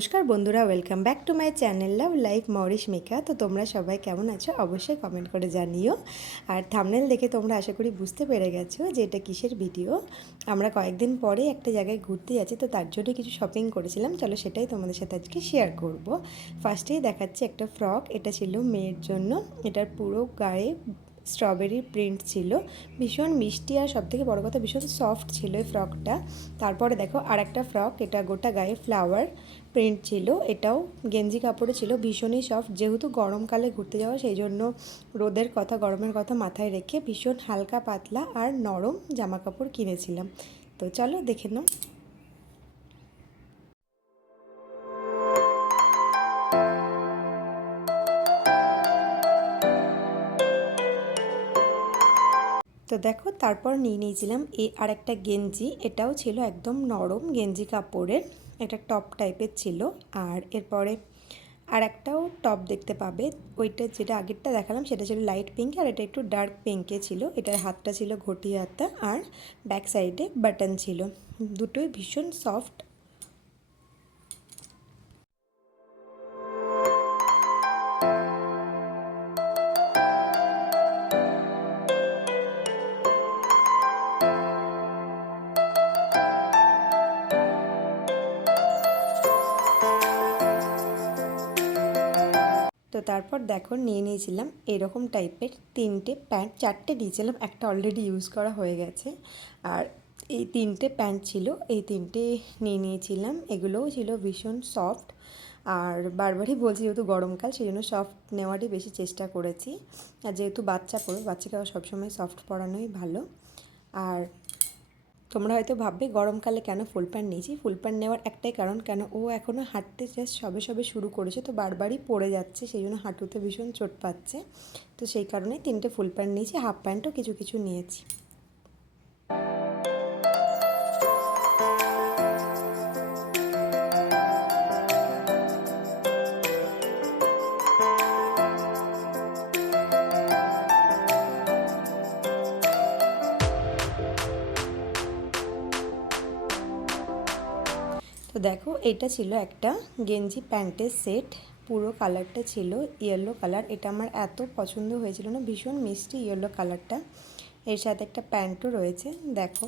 নমস্কার বন্ধুরা, welcome back to my channel love life মরিশমিকা। তো তোমরা সবাই কেমন আছো অবশ্যই কমেন্ট করে জানিও। আর থাম্বনেল দেখে তোমরা আশা করি বুঝতে পেরে গেছো যে এটা কিসের ভিডিও। আমরা কয়েকদিন পরে একটা জায়গায় ঘুরতে যাচ্ছি, তো তার জন্য কিছু শপিং করেছিলাম। চলো সেটাই তোমাদের সাথে আজকে শেয়ার করব। ফার্স্টেই দেখাচ্ছি একটা ফ্রক, এটা ছিল মেয়ের জন্য। এটার পুরো গায়ে স্ট্রবেরি প্রিন্ট ছিল, ভীষণ মিষ্টি আর সবথেকে বড় কথা ভীষণ সফট ছিল এই ফ্রকটা। তারপরে দেখো আর একটা ফ্রক, এটা গোটা গায়ে ফ্লাওয়ার প্রিন্ট ছিল, এটাও গেঞ্জি কাপড়ে ছিল, ভীষণই সফট। যেহেতু গরমকালে ঘুরতে যাওয়া সেই জন্য রোদের কথা গরমের কথা মাথায় রেখে ভীষণ হালকা পাতলা আর নরম জামা কাপড় কিনেছিলাম। তো চলো দেখে নাও। তো দেখো তারপর নিয়ে নিয়েছিলাম এই আরেকটা গেঞ্জি, এটাও ছিল একদম নরম গেঞ্জি কাপড়ের, এটা টপ টাইপের ছিল। আর এরপরে আর একটাও টপ দেখতে পাবে, ওইটা যেটা আগেরটা দেখালাম সেটা ছিল লাইট পিঙ্ক আর এটা একটু ডার্ক পিঙ্কে ছিল। এটার হাতটা ছিল ঘটি হাতা আর ব্যাক সাইডে বাটন ছিল, দুটোই ভীষণ সফট। তো তারপর দেখো নিয়ে নিয়েছিলাম এরকম টাইপের তিনটে প্যান্ট, চারটে নিয়েছিলাম, একটা অলরেডি ইউজ করা হয়ে গেছে। আর এই তিনটে প্যান্ট ছিল, এই তিনটে নিয়ে নিয়েছিলাম, এগুলোও ছিল ভীষণ সফট। আর বারবারই বলছি যেহেতু গরমকাল সেই জন্য সফট নেওয়ারই বেশি চেষ্টা করেছি। আর যেহেতু বাচ্চা পড়বে, বাচ্চাকে সবসময় সফট পরানোই ভালো। আর তোমরা হয়তো ভাববে গরমকালে কেন ফুল প্যান্ট নিয়েছি। ফুল প্যান্ট নেওয়ার একটাই কারণ, কেন ও এখনও হাঁটতে জাস্ট সবে সবে শুরু করেছে, তো বারবারই পড়ে যাচ্ছে, সেই জন্য হাঁটুতে ভীষণ চোট পাচ্ছে। তো সেই কারণে তিনটে ফুল প্যান্ট নিয়েছি, হাফ প্যান্টও কিছু কিছু নিয়েছি। তো দেখো এটা ছিল একটা গেঞ্জি প্যান্টের সেট, পুরো কালারটা ছিল ইয়েলো কালার। এটা আমার এত পছন্দ হয়েছিল না, ভীষণ মিষ্টি ইয়েলো কালারটা। এর সাথে একটা প্যান্টও রয়েছে দেখো।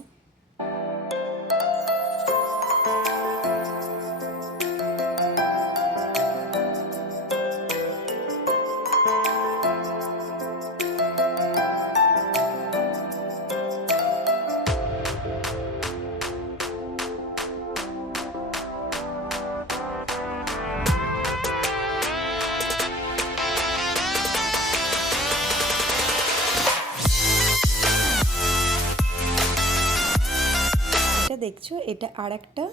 দেখছো এটা আর একটা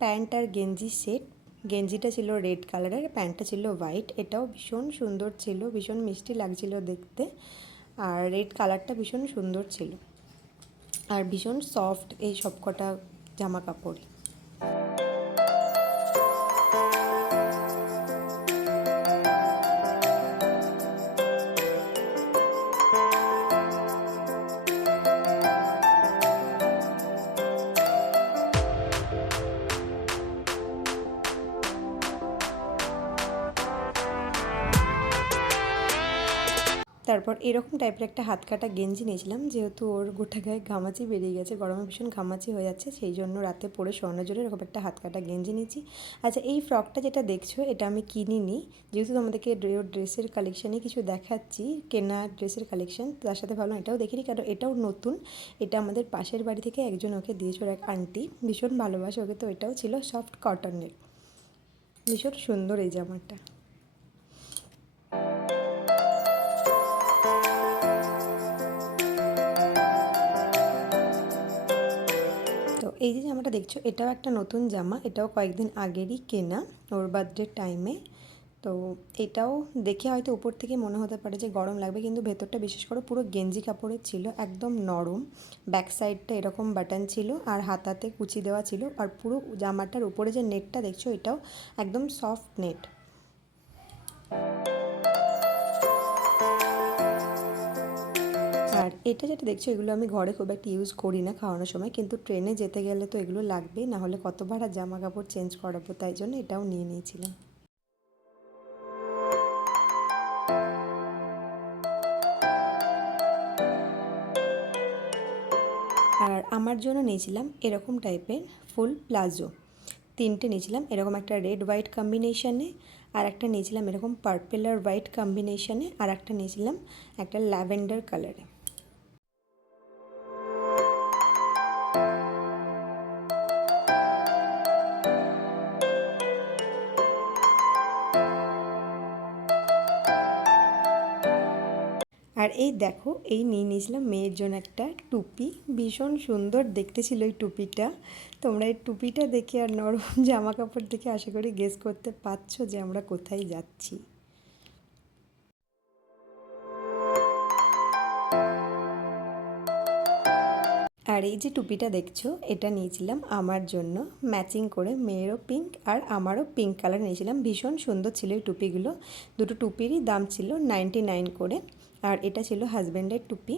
প্যান্ট আর গেঞ্জি সেট, গেঞ্জিটা ছিল রেড কালারের, প্যান্টটা ছিল হোয়াইট। এটাও ভীষণ সুন্দর ছিল, ভীষণ মিষ্টি লাগছিল দেখতে, আর রেড কালারটা ভীষণ সুন্দর ছিল আর ভীষণ সফট এই সব কটা জামা কাপড়। তারপর এরকম টাইপের একটা হাত কাটা গেঞ্জি নিয়েছিলাম, যেহেতু ওর গোটা গায়ে ঘামাচি বেরিয়ে গেছে, গরমে ভীষণ ঘামাচি হয়ে যাচ্ছে, সেই জন্য রাতে পরে শোয়ানোর জন্য এরকম একটা হাত কাটা গেঞ্জি নিয়েছি। আচ্ছা এই ফ্রকটা যেটা দেখছো এটা আমি কিনিনি, যেহেতু তোমাদেরকে ড্রেসের কালেকশানে কিছু দেখাচ্ছি, কেনা ড্রেসের কালেকশান, তার সাথে ভাবলাম এটাও দেখিনি, কারণ এটাও নতুন। এটা আমাদের পাশের বাড়ি থেকে একজন ওকে দিয়েছে, ওর এক আন্টি ভীষণ ভালোবাসে ওকে। তো এটাও ছিল সফট কটনের, ভীষণ সুন্দর এই জামাটা। তো এই যে জামাটা দেখছো এটাও একটা নতুন জামা, এটাও কয়েকদিন আগেরই কেনা ওর বার্থডের টাইমে। তো এটাও দেখে হয়তো উপর থেকে মনে হতে পারে যে গরম লাগবে, কিন্তু ভেতরটা বিশেষ করে পুরো গেঞ্জি কাপড়ের ছিল, একদম নরম। ব্যাক সাইডটা এরকম বাটন ছিল আর হাতাতে কুচি দেওয়া ছিল, আর পুরো জামাটার উপরে যে নেটটা দেখছো এটাও একদম সফট নেট। আর আর এটা যেটা দেখছো এগুলো আমি ঘরে খুব একটা ইউজ করি না খাওয়ানোর সময়, কিন্তু ট্রেনে যেতে গেলে তো এগুলো লাগবেই, না হলে কতবার আর জামা কাপড় চেঞ্জ করাবো, তাই জন্য এটাও নিয়ে নিয়েছিলাম। আর আমার জন্য নিয়েছিলাম এরকম টাইপের ফুল প্লাজো, 3টে নিয়েছিলাম এরকম, একটা রেড হোয়াইট কম্বিনেশানে, আর একটা নিয়েছিলাম এরকম পার্পেল আর হোয়াইট কম্বিনেশানে, আর একটা নিয়েছিলাম একটা ল্যাভেন্ডার কালারে। আর এই দেখো এই নিয়ে নিয়েছিলাম মেয়ের জন্য একটা টুপি, ভীষণ সুন্দর দেখতে ছিল এই টুপিটা। তোমরা এই টুপিটা দেখে আর নরম জামা কাপড় দেখে আশা করি গেস করতে পারছো যে আমরা কোথায় যাচ্ছি। আর এই যে টুপিটা দেখছো এটা নিয়েছিলাম আমার জন্য ম্যাচিং করে, মেয়েরও পিঙ্ক আর আমারও পিঙ্ক কালার নিয়েছিলাম, ভীষণ সুন্দর ছিল এই টুপিগুলো। দুটো টুপিরই দাম ছিল 99 করে। আর এটা ছিল হাজব্যান্ডের টুপি,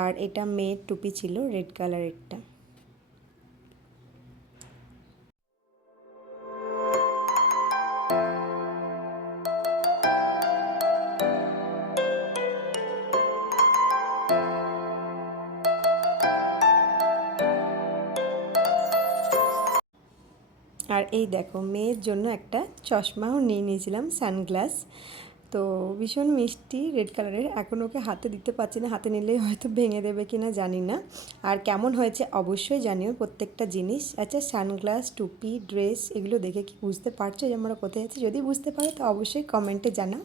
আর এটা মেয়ের টুপি ছিল রেড কালারেরটা। আর এই দেখো মেয়ের জন্য একটা চশমাও নিয়ে নিয়েছিলাম, সানগ্লাস। তো ভীষণ মিষ্টি রেড কালারের, এখন ওকে হাতে দিতে পারছি না, হাতে নিলেই হয়তো ভেঙে দেবে কি না জানি না। আর কেমন হয়েছে অবশ্যই জানিও প্রত্যেকটা জিনিস। আচ্ছা সানগ্লাস, টুপি, ড্রেস এগুলো দেখে কি বুঝতে পারছো যে আমরা কোথায় যাচ্ছি? যদি বুঝতে পারো তো অবশ্যই কমেন্টে জানাও,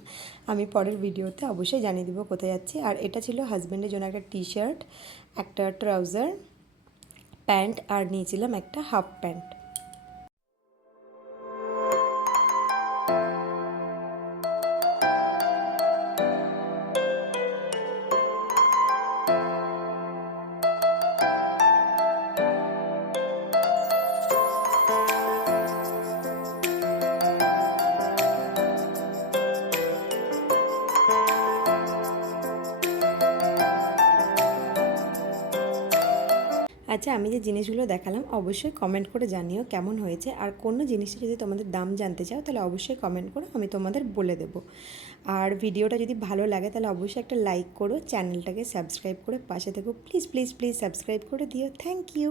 আমি পরের ভিডিওতে অবশ্যই জানিয়ে দেবো কোথায় যাচ্ছি। আর এটা ছিল হাজব্যান্ডের জন্য একটা টি শার্ট, একটা ট্রাউজার, প্যান্ট, আর নিয়েছিলাম একটা হাফ প্যান্ট। আচ্ছা আমি যে জিনিসগুলো দেখালাম অবশ্যই কমেন্ট করে জানিও কেমন হয়েছে, আর কোনো জিনিসটা যদি তোমাদের দাম জানতে চাও তাহলে অবশ্যই কমেন্ট করো, আমি তোমাদের বলে দেবো। আর ভিডিওটা যদি ভালো লাগে তাহলে অবশ্যই একটা লাইক করো, চ্যানেলটাকে সাবস্ক্রাইব করে পাশে থেকো, প্লিজ প্লিজ প্লিজ সাবস্ক্রাইব করে দিও। Thank you.